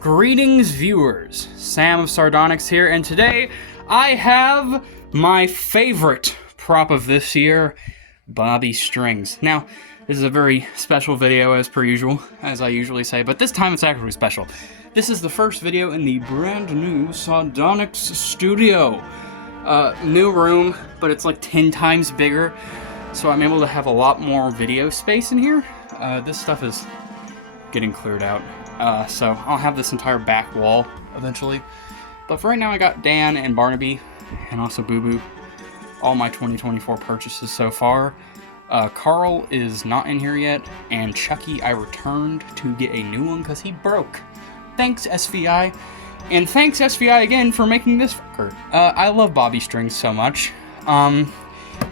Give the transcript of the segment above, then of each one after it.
Greetings, viewers. Sam of Sardonyx here, and today I have my favorite prop of this year, Bobby Strings. Now, this is a very special video, as per usual, as I usually say, but this time it's actually special. This is the first video in the brand new Sardonyx studio. New room, but it's like 10 times bigger, so I'm able to have a lot more video space in here. This stuff is getting cleared out. So I'll have this entire back wall eventually. But for right now, I got Dan and Barnaby, and also Boo Boo, all my 2024 purchases so far. Carl is not in here yet, and Chucky I returned to get a new one because he broke. Thanks, SVI. And thanks, SVI, again for making this record. I love Bobby Strings so much.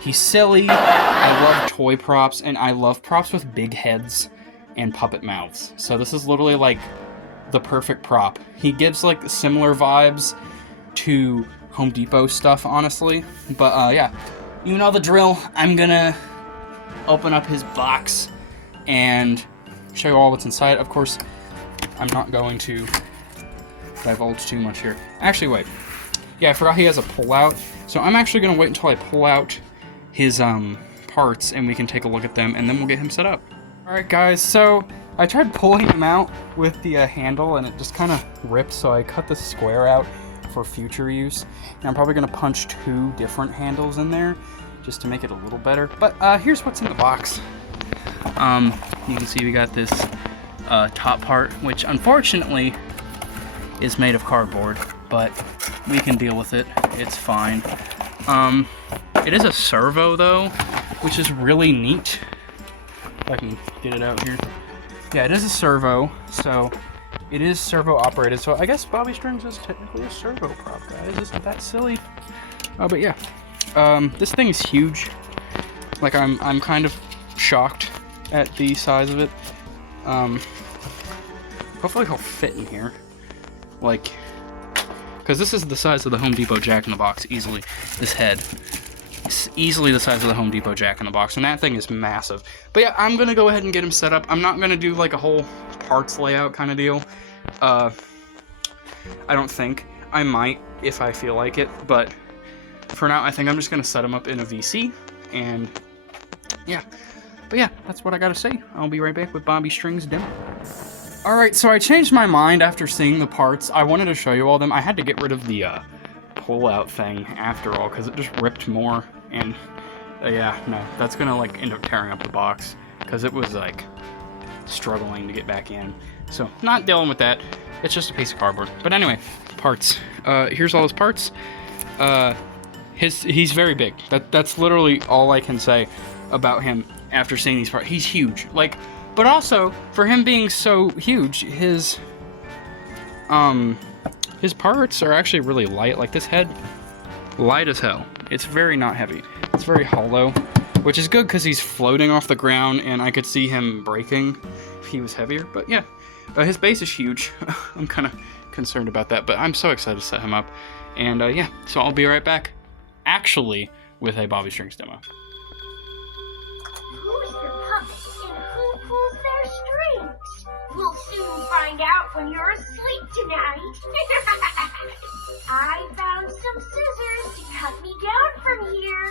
He's silly, I love toy props, and I love props with big heads and puppet mouths. So this is literally like the perfect prop. He gives like similar vibes to Home Depot stuff, honestly. But yeah, you know the drill. I'm gonna open up his box and show you all what's inside. Of course, I'm not going to divulge too much here. Actually, wait. Yeah, I forgot he has a pull-out. So I'm actually gonna wait until I pull out his parts and we can take a look at them, and then we'll get him set up. Alright guys, so I tried pulling him out with the handle and it just kind of ripped, so I cut the square out for future use. And I'm probably going to punch 2 different handles in there just to make it a little better. But here's what's in the box. You can see we got this top part, which unfortunately is made of cardboard, but we can deal with it. It's fine. It is a servo though, which is really neat. If I can get it out here. Yeah, it is a servo, so it is servo operated. So I guess Bobby Strings is technically a servo prop, guys. Isn't that silly? But yeah, this thing is huge. Like I'm kind of shocked at the size of it. Hopefully he'll fit in here. Like, because this is the size of the Home Depot Jack in the Box easily. This head. It's easily the size of the Home Depot Jack in the Box, and that thing is massive. But yeah, I'm gonna go ahead and get him set up. I'm not gonna do like a whole parts layout kind of deal. I don't think. I might if I feel like it, but for now I think I'm just gonna set him up in a VC, and yeah. But yeah, that's what I gotta say. I'll be right back with Bobby Strings demo. Alright, so I changed my mind after seeing the parts. I wanted to show you all of them. I had to get rid of the pull-out thing after all, because it just ripped more. And yeah, no, that's gonna like end up tearing up the box because it was like struggling to get back in. So not dealing with that. It's just a piece of cardboard. But anyway, parts. Here's all his parts. He's very big. That's literally all I can say about him after seeing these parts. He's huge. Like, but also for him being so huge, his parts are actually really light. Like this head, light as hell. It's very not heavy. It's very hollow, which is good because he's floating off the ground and I could see him breaking if he was heavier. But yeah, his base is huge. I'm kind of concerned about that, but I'm so excited to set him up. And yeah, so I'll be right back, actually, with a Bobby Strings demo. Who's the puppet and who pulls their strings? We'll soon find out when you're asleep tonight. I found some scissors to cut me down from here,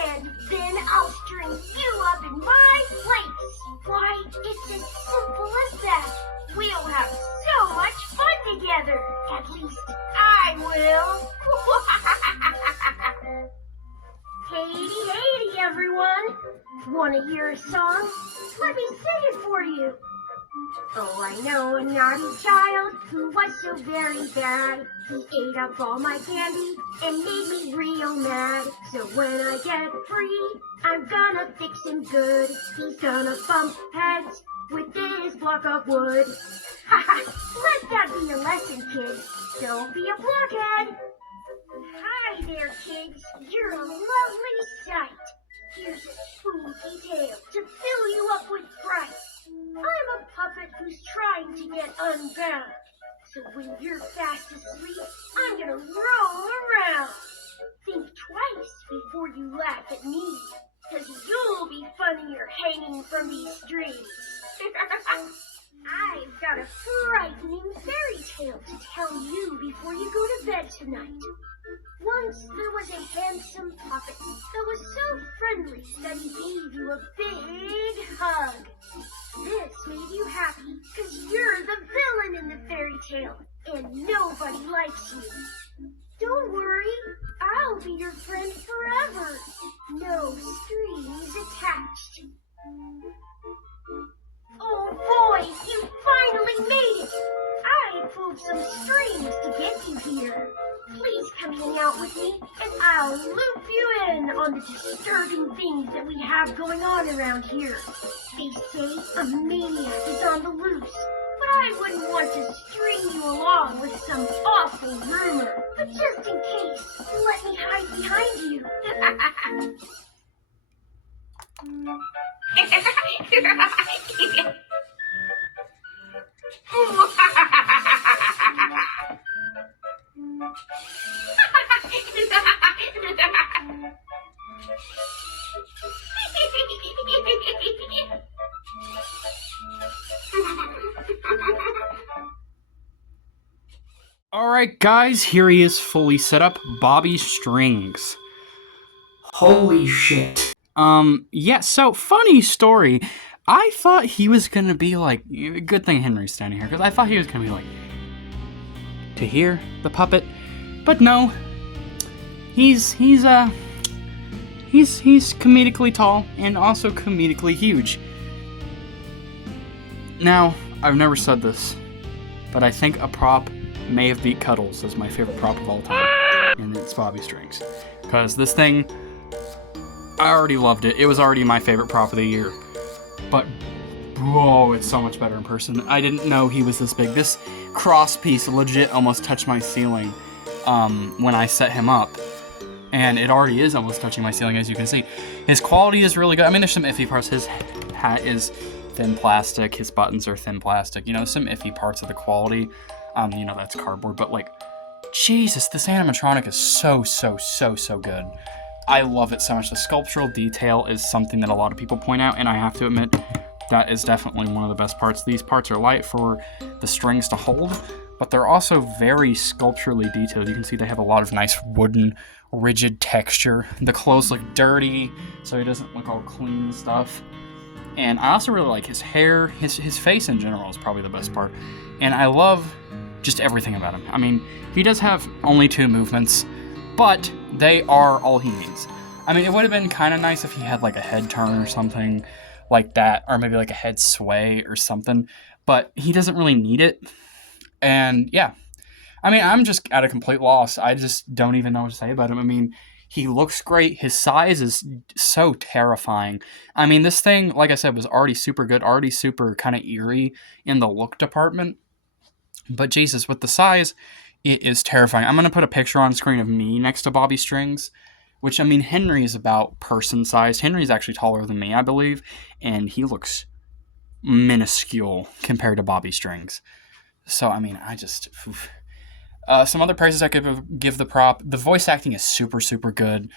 and then I'll string you up in my place. Why, it's as simple as that. We'll have so much fun together. At least I will. Hey, everyone. Want to hear a song? Let me sing it for you. Oh, I know a naughty child who was so very bad. He ate up all my candy and made me real mad. So when I get free, I'm gonna fix him good. He's gonna bump heads with this block of wood. Haha, let that be a lesson, kids. Don't be a blockhead. Hi there, kids. You're a lovely sight. Here's a spooky tale to fill you up with fright. I'm a puppet who's trying to get unbound. So when you're fast asleep, I'm gonna roll around. Think twice before you laugh at me, 'cause you'll be funnier hair hanging from these strings. I've got a frightening fairy tale to tell you before you go to bed tonight. Once there was a handsome puppet that was so friendly that he gave you a big hug. This made you happy because you're the villain in the fairy tale and nobody likes you. Don't worry, I'll be your friend forever. No strings attached. Oh boy, you finally made it! I pulled some strings to get you here. Please come hang out with me, and I'll loop you in on the disturbing things that we have going on around here. They say a maniac is on the loose, but I wouldn't want to string you along with some awful rumor. But just in case, let me hide behind you. Alright guys, here he is fully set up, Bobby Strings. Holy shit. Yeah, so funny story. I thought he was gonna be like, good thing Henry's standing here, because I thought he was gonna be like, to hear the puppet, but no. He's comedically tall and also comedically huge. Now, I've never said this, but I think a prop may have beat Cuddles as my favorite prop of all time, and it's Bobby Strings. Because this thing, I already loved it. It was already my favorite prop of the year. But, whoa, it's so much better in person. I didn't know he was this big. This cross piece legit almost touched my ceiling when I set him up. And it already is almost touching my ceiling, as you can see. His quality is really good. I mean, there's some iffy parts. His hat is thin plastic. His buttons are thin plastic. You know, some iffy parts of the quality. You know, that's cardboard. But, like, Jesus, this animatronic is so good. I love it so much. The sculptural detail is something that a lot of people point out, and I have to admit, that is definitely one of the best parts. These parts are light for the strings to hold, but they're also very sculpturally detailed. You can see they have a lot of nice wooden, rigid texture. The clothes look dirty, so he doesn't look all clean and stuff. And I also really like his hair. His face in general is probably the best part. And I love just everything about him. I mean, he does have only 2 movements, but they are all he needs. I mean, it would have been kind of nice if he had like a head turn or something like that, or maybe like a head sway or something, but he doesn't really need it. And yeah, I mean, I'm just at a complete loss. I just don't even know what to say about him. I mean, he looks great. His size is so terrifying. I mean, this thing, like I said, was already super good, already super kind of eerie in the look department. But Jesus, with the size, it is terrifying. I'm going to put a picture on screen of me next to Bobby Strings, which, I mean, Henry is about person-sized. Henry's actually taller than me, I believe, and he looks minuscule compared to Bobby Strings. So, I mean, I just... Oof. Some other praises I could give the prop. The voice acting is super good.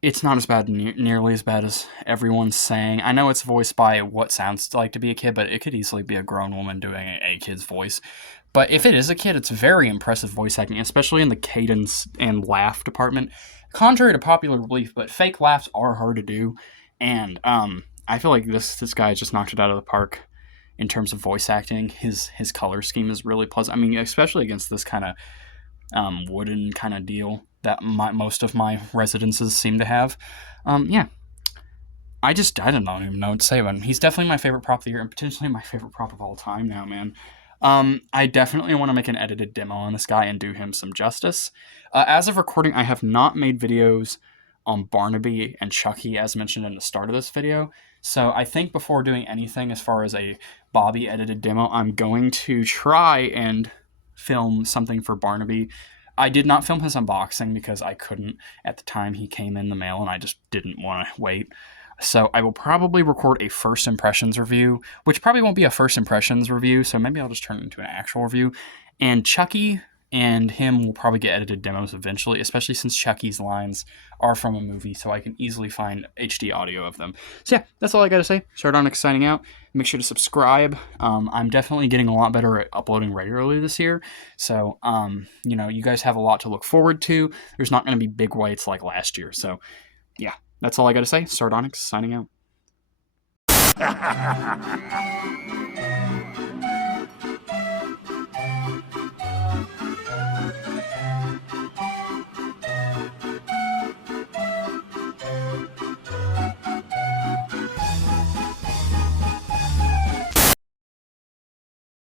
It's not as bad, nearly as bad as everyone's saying. I know it's voiced by what sounds like to be a kid, but it could easily be a grown woman doing a kid's voice. But if it is a kid, it's very impressive voice acting, especially in the cadence and laugh department. Contrary to popular belief, but fake laughs are hard to do, and I feel like this guy just knocked it out of the park in terms of voice acting. His color scheme is really pleasant. I mean, especially against this kind of wooden kind of deal that most of my residences seem to have. Yeah. I don't even know what to say about him. He's definitely my favorite prop of the year, and potentially my favorite prop of all time now, man. I definitely want to make an edited demo on this guy and do him some justice. As of recording, I have not made videos on Barnaby and Chucky, as mentioned in the start of this video. So I think before doing anything as far as a Bobby edited demo, I'm going to try and film something for Barnaby. I did not film his unboxing because I couldn't at the time he came in the mail, and I just didn't want to wait. So I will probably record a first impressions review, which probably won't be a first impressions review, so maybe I'll just turn it into an actual review. And Chucky, and him will probably get edited demos eventually, especially since Chucky's lines are from a movie, so I can easily find HD audio of them. So yeah, that's all I gotta say. Sardonyx signing out. Make sure to subscribe. I'm definitely getting a lot better at uploading regularly this year, so you guys have a lot to look forward to. There's not going to be big whites like last year, so yeah, that's all I gotta say. Sardonyx signing out.